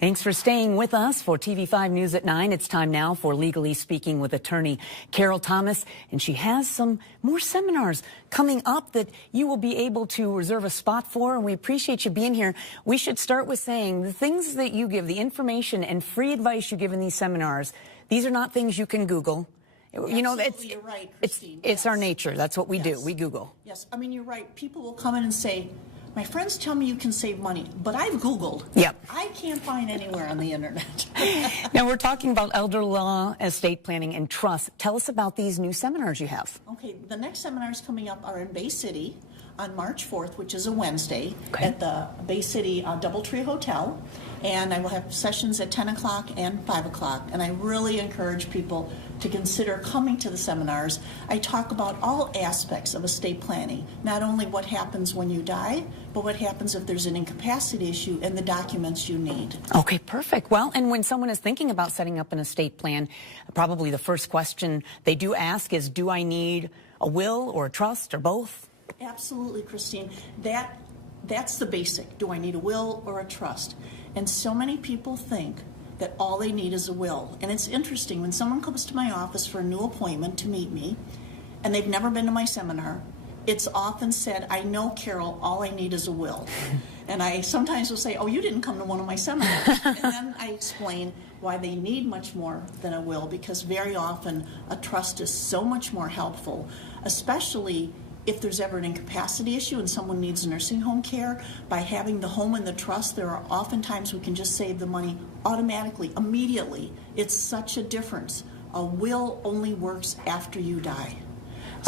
Thanks for staying with us for TV5 News at 9. It's time now for Legally Speaking with attorney Carol Thomas, and she has some more seminars coming up that you will be able to reserve a spot for, and we appreciate you being here. We should start with saying the things that you give, the information and free advice you give in these seminars, these are not things you can Google. You know, you're right, it's yes. our nature. That's what we Yes. do. We Google. Yes, I mean, you're right. People will come in and say, my friends tell me you can save money, but I've Googled. Yep. I can't find anywhere on the internet. Now, we're talking about elder law, estate planning, and trust. Tell us about these new seminars you have. Okay, the next seminars coming up are in Bay City on March 4th, which is a Wednesday, Okay. at the Bay City Doubletree Hotel. And I will have sessions at 10 o'clock and 5 o'clock. And I really encourage people to consider coming to the seminars. I talk about all aspects of estate planning, not only what happens when you die, but what happens if there's an incapacity issue and the documents you need. Okay, perfect. Well, and when someone is thinking about setting up an estate plan, probably the first question they do ask is, do I need a will or a trust or both? Absolutely, Christine. That's the basic. Do I need a will or a trust? And so many people think that all they need is a will. And it's interesting, when someone comes to my office for a new appointment to meet me, and they've never been to my seminar, it's often said, I know, Carol, all I need is a will. And I sometimes will say, oh, you didn't come to one of my seminars. And then I explain why they need much more than a will, because very often a trust is so much more helpful, especially if there's ever an incapacity issue and someone needs nursing home care. By having the home and the trust, there are oftentimes we can just save the money automatically, immediately. It's such a difference. A will only works after you die.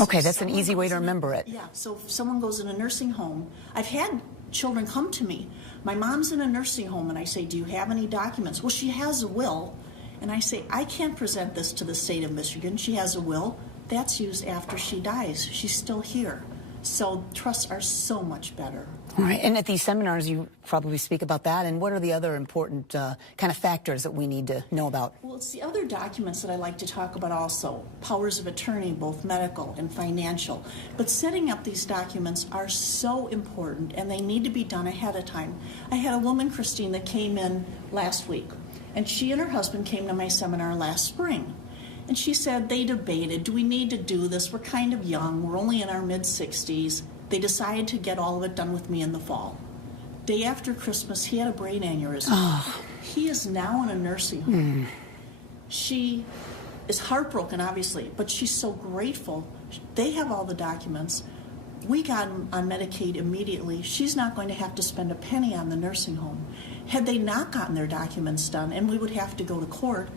Okay, that's an easy way to remember it. Yeah, so if someone goes in a nursing home, I've had children come to me. My mom's in a nursing home, and I say, do you have any documents? Well, she has a will. And I say, I can't present this to the state of Michigan. She has a will. That's used after she dies. She's still here. So trusts are so much better. All right, and at these seminars, you probably speak about that. And what are the other important kind of factors that we need to know about? Well, it's the other documents that I like to talk about also. Powers of attorney, both medical and financial. But setting up these documents are so important, and they need to be done ahead of time. I had a woman, Christine, that came in last week, and she and her husband came to my seminar last spring. And she said they debated, do we need to do this? We're kind of young. We're only in our mid-60s. They decided to get all of it done with me in the fall. Day after Christmas, he had a brain aneurysm. Oh. He is now in a nursing home. She is heartbroken, obviously, but she's so grateful. They have all the documents. We got him on Medicaid immediately. She's not going to have to spend a penny on the nursing home. Had they not gotten their documents done, and we would have to go to court,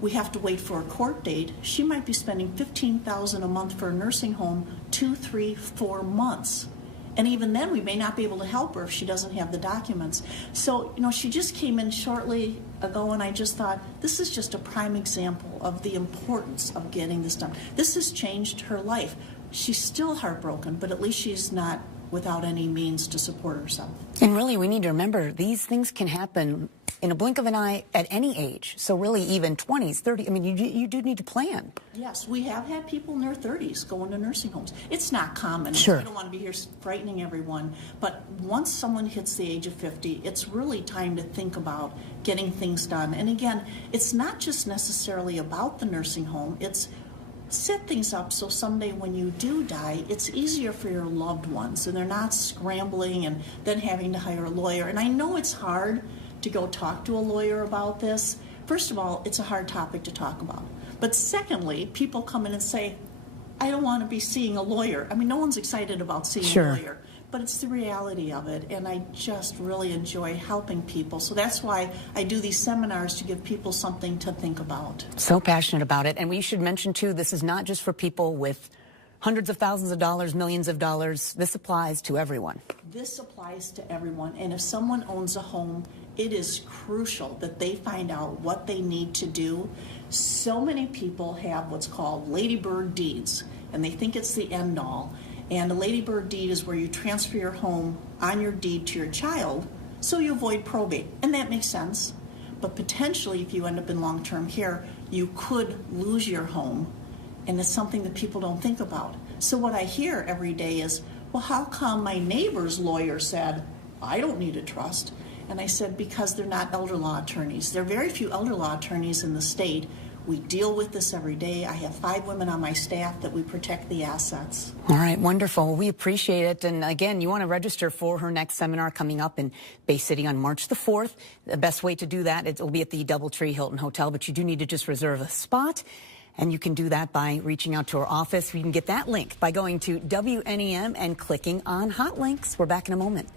we have to wait for a court date, she might be spending $15,000 a month for a nursing home, 2, 3, 4 months. And even then, we may not be able to help her if she doesn't have the documents. So, you know, she just came in shortly ago, and I just thought, this is just a prime example of the importance of getting this done. This has changed her life. She's still heartbroken, but at least she's not without any means to support herself. And really, we need to remember, these things can happen in a blink of an eye at any age. So really, even 20s, 30s, I mean, you do need to plan. Yes, we have had people in their 30s go into nursing homes. It's not common. Sure. I don't want to be here frightening everyone, but once someone hits the age of 50, it's really time to think about getting things done. And again, it's not just necessarily about the nursing home. It's set things up so someday when you do die, it's easier for your loved ones, and they're not scrambling and then having to hire a lawyer. And I know it's hard to go talk to a lawyer about this. First of all, it's a hard topic to talk about. But secondly, people come in and say, I don't want to be seeing a lawyer. I mean, no one's excited about seeing Sure. a lawyer, but it's the reality of it, and I just really enjoy helping people. So that's why I do these seminars, to give people something to think about. So passionate about it. And we should mention, too, this is not just for people with hundreds of thousands of dollars, millions of dollars. This applies to everyone. This applies to everyone, and if someone owns a home, it is crucial that they find out what they need to do. So many people have what's called ladybird deeds, and they think it's the end all. And a ladybird deed is where you transfer your home on your deed to your child, so you avoid probate, and that makes sense. But potentially, if you end up in long-term care, you could lose your home, and it's something that people don't think about. So what I hear every day is, well, how come my neighbor's lawyer said, I don't need a trust? And I said, because they're not elder law attorneys. There are very few elder law attorneys in the state. We deal with this every day. I have 5 women on my staff that we protect the assets. All right, wonderful. Well, we appreciate it. And again, you want to register for her next seminar coming up in Bay City on March the 4th. The best way to do that, it will be at the DoubleTree Hilton Hotel, but you do need to just reserve a spot. And you can do that by reaching out to our office. You can get that link by going to WNEM and clicking on Hot Links. We're back in a moment.